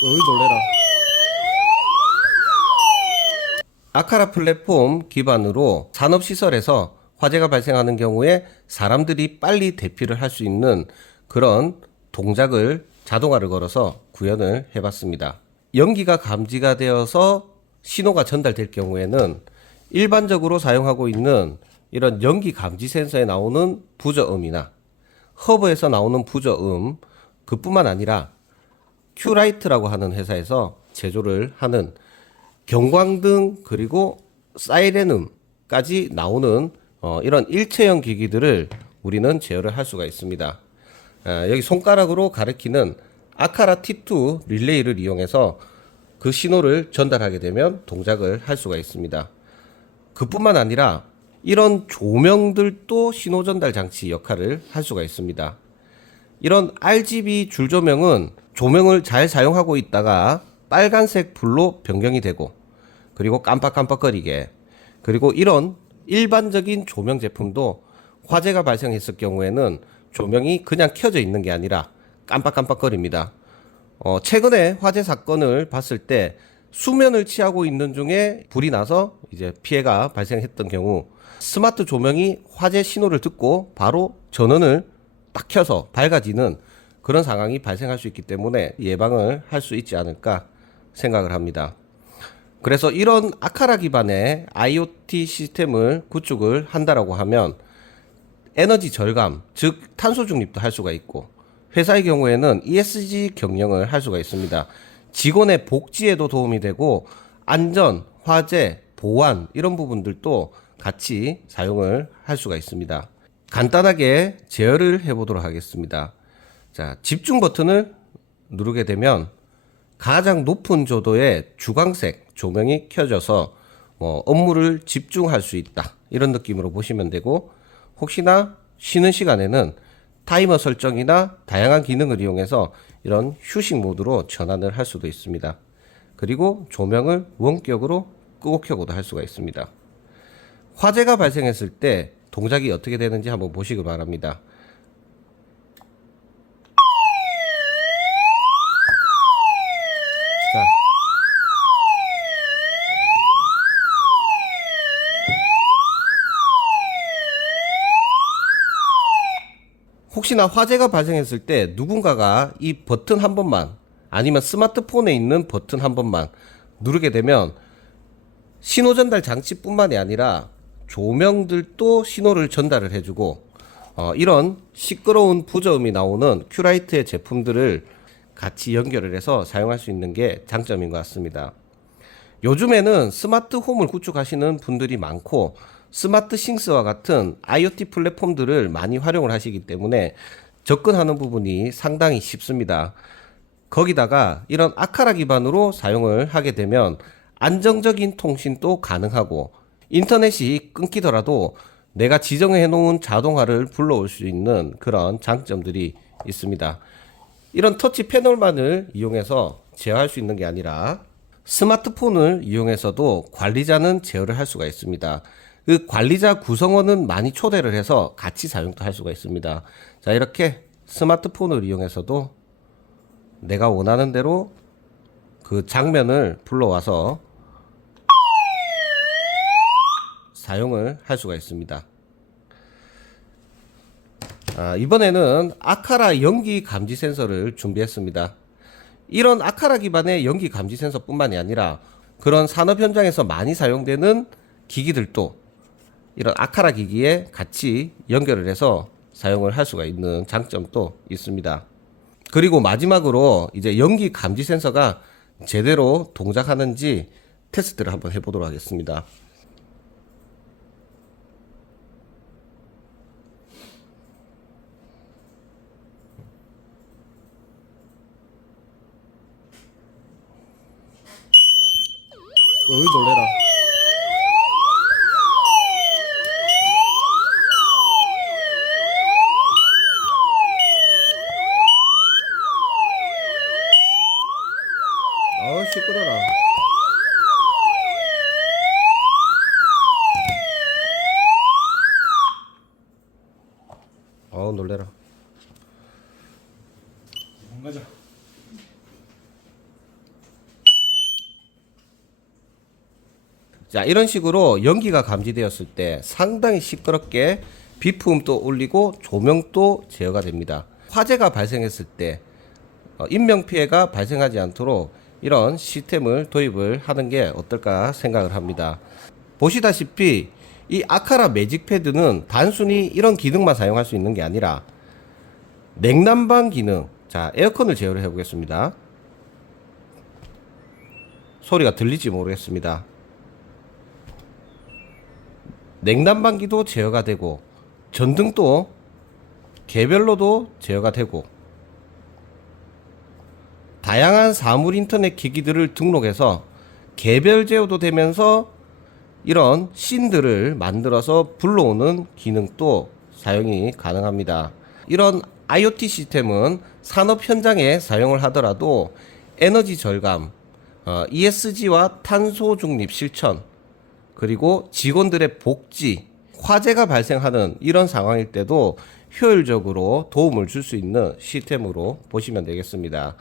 어이 놀래라. 아카라 플랫폼 기반으로 산업시설에서 화재가 발생하는 경우에 사람들이 빨리 대피를 할 수 있는 그런 동작을 자동화를 걸어서 구현을 해봤습니다. 연기가 감지가 되어서 신호가 전달될 경우에는 일반적으로 사용하고 있는 이런 연기 감지 센서에 나오는 부저음이나 허브에서 나오는 부저음, 그뿐만 아니라 큐라이트라고 하는 회사에서 제조를 하는 경광등 그리고 사이렌음까지 나오는 이런 일체형 기기들을 우리는 제어를 할 수가 있습니다. 여기 손가락으로 가리키는 아카라 T2 릴레이를 이용해서 그 신호를 전달하게 되면 동작을 할 수가 있습니다. 그뿐만 아니라 이런 조명들도 신호 전달 장치 역할을 할 수가 있습니다. 이런 RGB 줄조명은 조명을 잘 사용하고 있다가 빨간색 불로 변경이 되고, 그리고 깜빡깜빡거리게, 그리고 이런 일반적인 조명 제품도 화재가 발생했을 경우에는 조명이 그냥 켜져 있는 게 아니라 깜빡깜빡거립니다. 최근에 화재 사건을 봤을 때 수면을 취하고 있는 중에 불이 나서 이제 피해가 발생했던 경우, 스마트 조명이 화재 신호를 듣고 바로 전원을 딱 켜서 밝아지는 그런 상황이 발생할 수 있기 때문에 예방을 할 수 있지 않을까 생각을 합니다. 그래서 이런 아카라 기반의 IoT 시스템을 구축을 한다라고 하면 에너지 절감, 즉 탄소 중립도 할 수가 있고, 회사의 경우에는 ESG 경영을 할 수가 있습니다. 직원의 복지에도 도움이 되고 안전, 화재, 보안 이런 부분들도 같이 사용을 할 수가 있습니다. 간단하게 제어를 해보도록 하겠습니다. 자, 집중 버튼을 누르게 되면 가장 높은 조도의 주광색 조명이 켜져서 업무를 집중할 수 있다, 이런 느낌으로 보시면 되고, 혹시나 쉬는 시간에는 타이머 설정이나 다양한 기능을 이용해서 이런 휴식 모드로 전환을 할 수도 있습니다. 그리고 조명을 원격으로 끄고 켜고도 할 수가 있습니다. 화재가 발생했을 때 동작이 어떻게 되는지 한번 보시기 바랍니다. 자, 혹시나 화재가 발생했을 때 누군가가 이 버튼 한 번만, 아니면 스마트폰에 있는 버튼 한 번만 누르게 되면 신호 전달 장치뿐만이 아니라 조명들도 신호를 전달을 해주고, 이런 시끄러운 부저음이 나오는 큐라이트의 제품들을 같이 연결을 해서 사용할 수 있는 게 장점인 것 같습니다. 요즘에는 스마트 홈을 구축하시는 분들이 많고 스마트 싱스와 같은 IoT 플랫폼들을 많이 활용을 하시기 때문에 접근하는 부분이 상당히 쉽습니다. 거기다가 이런 아카라 기반으로 사용을 하게 되면 안정적인 통신도 가능하고, 인터넷이 끊기더라도 내가 지정해 놓은 자동화를 불러올 수 있는 그런 장점들이 있습니다. 이런 터치 패널만을 이용해서 제어할 수 있는 게 아니라 스마트폰을 이용해서도 관리자는 제어를 할 수가 있습니다. 그 관리자 구성원은 많이 초대를 해서 같이 사용도 할 수가 있습니다. 자, 이렇게 스마트폰을 이용해서도 내가 원하는 대로 그 장면을 불러와서 사용을 할 수가 있습니다. 이번에는 아카라 연기 감지 센서를 준비했습니다. 이런 아카라 기반의 연기 감지 센서뿐만이 아니라 그런 산업 현장에서 많이 사용되는 기기들도 이런 아카라 기기에 같이 연결을 해서 사용을 할 수가 있는 장점도 있습니다. 그리고 마지막으로 이제 연기 감지 센서가 제대로 동작하는지 테스트를 한번 해보도록 하겠습니다. 어이 놀래라. 시끄러라. 놀래라. 가자. 자, 이런 식으로 연기가 감지되었을 때 상당히 시끄럽게 비품도 울리고 조명도 제어가 됩니다. 화재가 발생했을 때 인명피해가 발생하지 않도록 이런 시스템을 도입을 하는 게 어떨까 생각을 합니다. 보시다시피 이 아카라 매직 패드는 단순히 이런 기능만 사용할 수 있는 게 아니라 냉난방 기능, 자, 에어컨을 제어를 해 보겠습니다. 소리가 들릴지 모르겠습니다. 냉난방기도 제어가 되고 전등도 개별로도 제어가 되고 다양한 사물 인터넷 기기들을 등록해서 개별 제어도 되면서 이런 씬들을 만들어서 불러오는 기능도 사용이 가능합니다. 이런 IoT 시스템은 산업 현장에 사용을 하더라도 에너지 절감, ESG와 탄소 중립 실천, 그리고 직원들의 복지, 화재가 발생하는 이런 상황일 때도 효율적으로 도움을 줄 수 있는 시스템으로 보시면 되겠습니다.